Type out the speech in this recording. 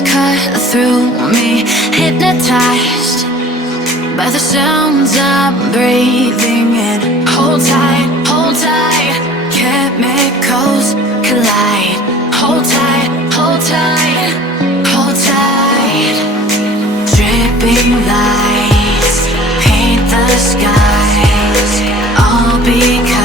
waves cut through me, hypnotized by the sounds I'm breathing in. Hold tight, chemicals collide. Hold tight, hold tight, hold tight. Dripping lights paint the skies, all because